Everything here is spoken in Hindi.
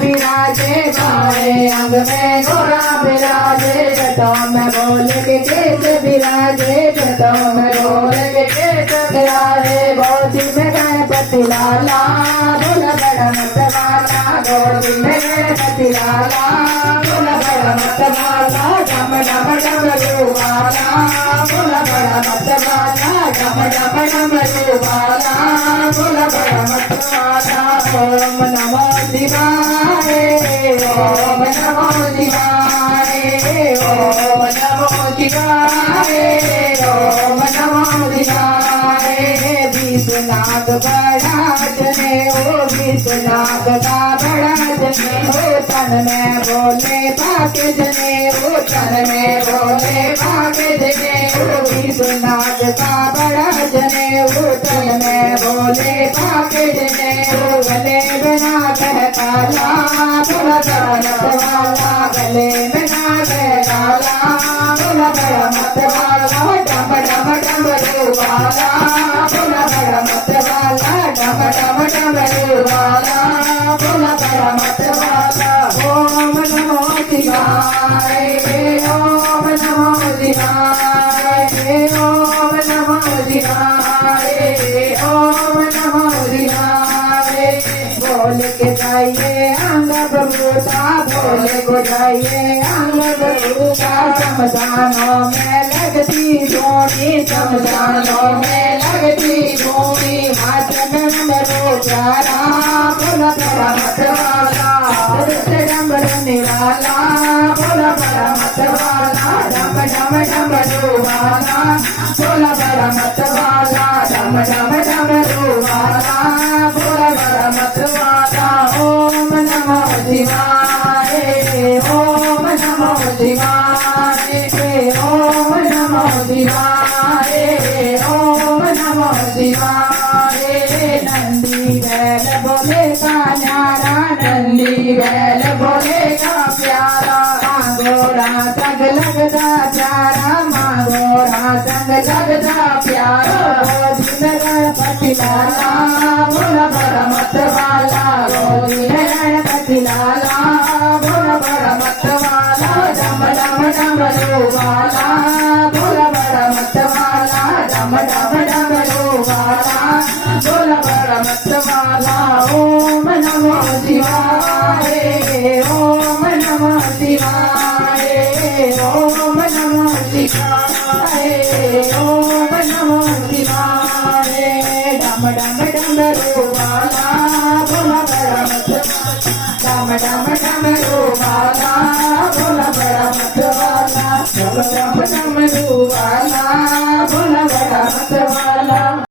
विराजे बाए अंग में घोड़ा विराजे जटों में भोले के केस विराजे जटों में भोले के केस विराजे गोदी में गणपति लाला भोला बड़ा मतवाला गोदी में गणपति लाला भोला बड़ा मतवाला डम डम डमरूवाला भोला बड़ा मतवाला डम डम डमरूवाला भोला बड़ा मतवाला ओम नमो शिवाय ओम नमो शिवाय ओम नमो शिवाय ओम नमो शिवाय विश्वनाथ बड़ा जने ओ विश्वनाथ का बड़ा जने ओ तन में बोले भाग्य जने ओ तन में बोले भाग्य जने ओ विश्वनाथ का बड़ा जने ओ तन में बोले भाग्य जने ओ गले बना कह काला भोला बड़ा मतवाला गले बना कह काला भोला बड़ा मतवाला डम डम डमरूवाला भोला बड़ा मतवाला डम डम डमरूवाला भोला बड़ा मतवाला ओम नमो शिवाय ओम नमो शिवाय ओम नमो शिवाय ओम नमो शिवाय बोल के जाइए अंग बबूता बोले को जाइए अंग बबूता शमशानों में लगती जोड़ी शमशानों में लगती जोड़ी हाथ में रो प्यारा भोला बड़ा मतवाला डमर निराला भोला बड़ा मतवाला डम डम डमरूवाला भोला बड़ा मतवाला डम डम डमरूवाला भोला बड़ा मतवाला ओम नमो शिवाय ओम नमो शिवाय ओम नमो शिवाय ओम नमो शिवाय नंदी बैल बोले का न्यारा नंदी बैल बोले का प्यारा मांगोरा संग लगता प्यारा मांगोरा संग लगता प्यारा गोदी में गणपति लाला भोला बड़ा मतवाला गोदी में गणपति लाला भोला बड़ा मतवाला डम डम डमरूवाला भोला बड़ा मतवाला डम डम डमरूवाला भोला बड़ा मतवाला ओम नमो शिवाय ओम नमो शिवाय ओम नमो शिवाय ओम नमो शिवाय डम डम डमरूवाला भोला बड़ा मतवाला डम डम डमरूवाला भोला बड़ा मतवाला डम डम डमरूवाला भोला बड़ा मतवाला।